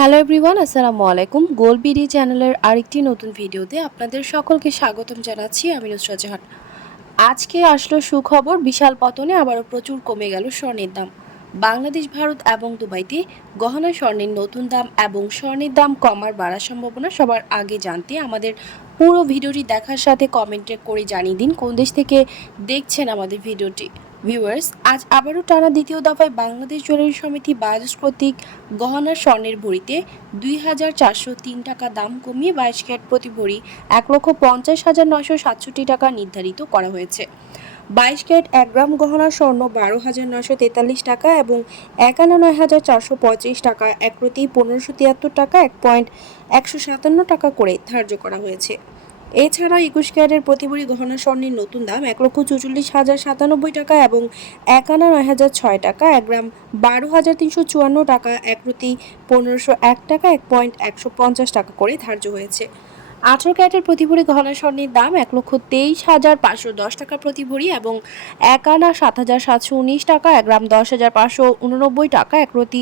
Hello everyone, আসসালামু আলাইকুম। Gold BD চ্যানেলের আরেকটি নতুন ভিডিওতে আপনাদের সকলকে স্বাগতম জানাচ্ছি। আমি নুসরাত জাহান। আজকে আসলো সুখবর, বিশাল পতনে আবারও প্রচুর কমে গেল স্বর্ণের দাম। বাংলাদেশ, ভারত এবং দুবাইতে গহনা স্বর্ণের নতুন দাম এবং স্বর্ণের দাম কমার বাড়ার সম্ভাবনা সবার আগে জানতে আমাদের পুরো ভিডিওটি দেখার সাথে কমেন্টে করে জানিয়ে দিন কোন দেশ থেকে দেখছেন আমাদের ভিডিওটি। ভিউয়ার্স, আজ আবারও টানা দ্বিতীয় দফায় বাংলাদেশ জুয়েলারি সমিতি বাজাজ কর্তৃক গহনার স্বর্ণের ভরিতে ২,৪০৩ টাকা দাম কমিয়ে ২২ ক্যারেট প্রতি ভরি ১,৫০,৯৬৭ টাকা নির্ধারিত করা হয়েছে। ২২ ক্যারেট ১ গ্রাম গহনার স্বর্ণ ১২,৯৪৩ টাকা এবং ৯১,৪৩৫ টাকা, এক প্রতি ১৫৭৩ টাকা ১,১৫৭ টাকা করে ধার্য করা হয়েছে। এছাড়া ২১ ক্যারেটের প্রতি ভরি গহনা স্বর্ণের নতুন দাম ১,৪৪,০৯৭ টাকা এবং ৯১,০০৬ টাকা, ১ গ্রাম ১২,৩৫৪ টাকা, এক প্রতি ১৫০১ টাকা ১,১৫০ টাকা করে ধার্য হয়েছে। ১৮ ক্যারেটের প্রতি ভরি গহনা স্বর্ণের দাম ১,২৩,৫১০ টাকা প্রতি ভরি এবং ১,৭৭১৯ টাকা, ১ গ্রাম ১০,৫৮৯ টাকা, এক প্রতি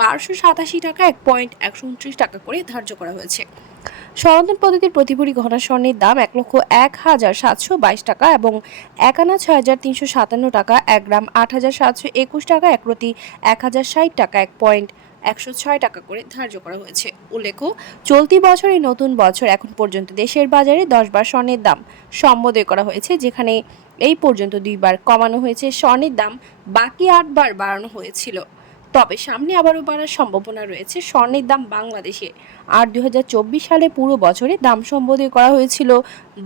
১২৮৭ টাকা ১,১২৯ টাকা করে ধার্য করা হয়েছে। সনাতন পদ্ধতির প্রতি ভরি গহনা স্বর্ণের দাম ১,০১,৭২২ টাকা এবং ১,৬৩৫৭ টাকা, ১ গ্রাম ৮,৭২১ টাকা, এক প্রতি ১,০৬০ টাকা ১,১০৬ টাকা করে ধার্য করা হয়েছে। উল্লেখ্য, চলতি বছরের নতুন বছর এখন পর্যন্ত দেশের বাজারে ১০ বার স্বর্ণের দাম সম্বোধন করা হয়েছে, যেখানে এই পর্যন্ত ২ বার কমানো হয়েছে স্বর্ণের দাম, বাকি ৮ বার বাড়ানো হয়েছিল। তবে সামনে আবারও বাড়ার সম্ভাবনা রয়েছে স্বর্ণের দাম বাংলাদেশে। আর ২০২৪ সালে পুরো বছরে দাম সম্বোধন করা হয়েছিল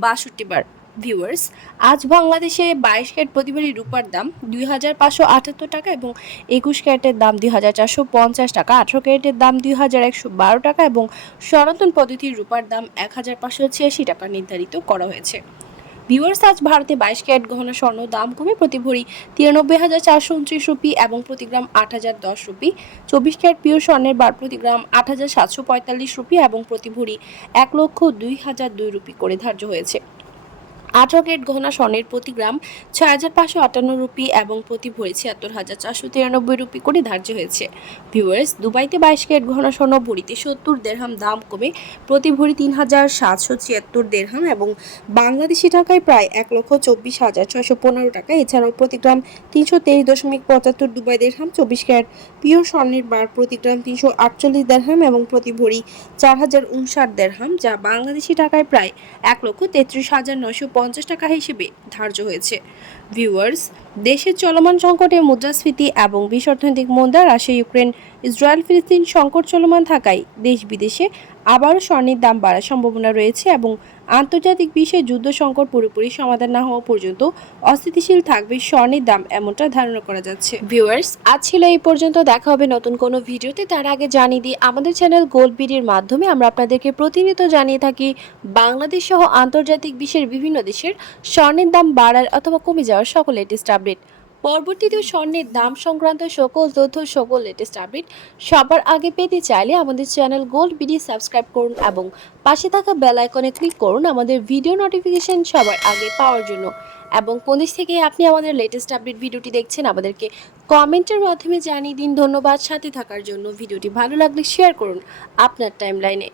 ৬২ বার। ভিউয়ার্স, আজ বাংলাদেশে ২২ ক্যারেট প্রতি ভরি রূপার দাম ২,৫৭৮ টাকা এবং ২১ ক্যারেটের দাম ২,৪৫০ টাকা, ১৮ ক্যারেটের দাম ২,১১২ টাকা এবং সনাতন পদ্ধতির রূপার দাম ১,৫৮৬ টাকা নির্ধারিত করা হয়েছে। ভিউয়ার্স, আজ ভারতে ২২ ক্যারেট গহনা স্বর্ণ দাম কমে প্রতি ভরি ৯৩,৪২৯ রুপি এবং প্রতি গ্রাম ৮,০১০ রুপি, ২৪ ক্যারেট পিওর স্বর্ণের বার প্রতি গ্রাম ৮,৭৪৫ রুপি এবং প্রতি ভরি ১,০২,০০২ রুপি করে ধার্য হয়েছে। ১৮ ক্যারেট গহনা স্বর্ণের প্রতি গ্রাম ৬,৫৫৮ রুপি এবং প্রতি ভরি ৭৬,৪৯৩ রুপি করে ধার্য হয়েছে। ভিউয়ার্স, দুবাইতে ২২ ক্যারেট গহনা স্বর্ণ ভরিতে ৭০ দিরহাম দাম কমে প্রতি ভরি ৩,৭৭৬ দিরহাম এবং বাংলাদেশি টাকায় প্রায় ১,২৪,৬১৫ টাকা। এছাড়াও প্রতি গ্রাম ৩২৩.৭৫ দুবাই দিরহাম, ২৪ ক্যারেট পিওর স্বর্ণের বার প্রতি গ্রাম ৩৪৮ দিরহাম এবং প্রতি ভরি ৪,০৫৯ দিরহাম, যা বাংলাদেশি টাকায় প্রায় ১,৩৩,৯৫০ টাকা হিসেবে ধার্য হয়েছে। ভিউয়ার্স, দেশের চলমান সংকটে মুদ্রাস্ফীতি এবং বিশ্ব অর্থনৈতিক মন্দা, রাশিয়া ইউক্রেন ইসরায়েল ফিলিস্তিন সংকট চলমান থাকায় দেশ বিদেশে আবারও স্বর্ণের দাম বাড়ার সম্ভাবনা রয়েছে এবং আন্তর্জাতিক বিশ্বে যুদ্ধ সংকট পুরোপুরি সমাধান না হওয়া পর্যন্ত অস্থিতিশীল থাকবে স্বর্ণের দাম, এমনটা ধারণা করা যাচ্ছে। ভিউয়ার্স, আজ ছিল এই পর্যন্ত। দেখা হবে নতুন কোনো ভিডিওতে। তার আগে জানিয়ে দিই, আমাদের চ্যানেল গোল্ড বিডির মাধ্যমে আমরা আপনাদেরকে প্রতিনিয়ত জানিয়ে থাকি বাংলাদেশ সহ আন্তর্জাতিক বিশ্বের বিভিন্ন দেশের স্বর্ণের দাম বাড়ার অথবা কমে যাওয়ার সকল লেটেস্ট আপডেট। পরবর্তীতে স্বর্ণের দাম সংক্রান্ত সকল তথ্য, সকল লেটেস্ট আপডেট সবার আগে পেতে চাইলে আমাদের চ্যানেল গোল্ড বিডি সাবস্ক্রাইব করুন এবং পাশে থাকা বেল আইকনে ক্লিক করুন আমাদের ভিডিও নোটিফিকেশন সবার আগে পাওয়ার জন্য। এবং কোন দেশ থেকে আপনি আমাদের লেটেস্ট আপডেট ভিডিওটি দেখছেন আমাদেরকে কমেন্টের মাধ্যমে জানিয়ে দিন। ধন্যবাদ সাথে থাকার জন্য। ভিডিওটি ভালো লাগলে শেয়ার করুন আপনার টাইমলাইনে।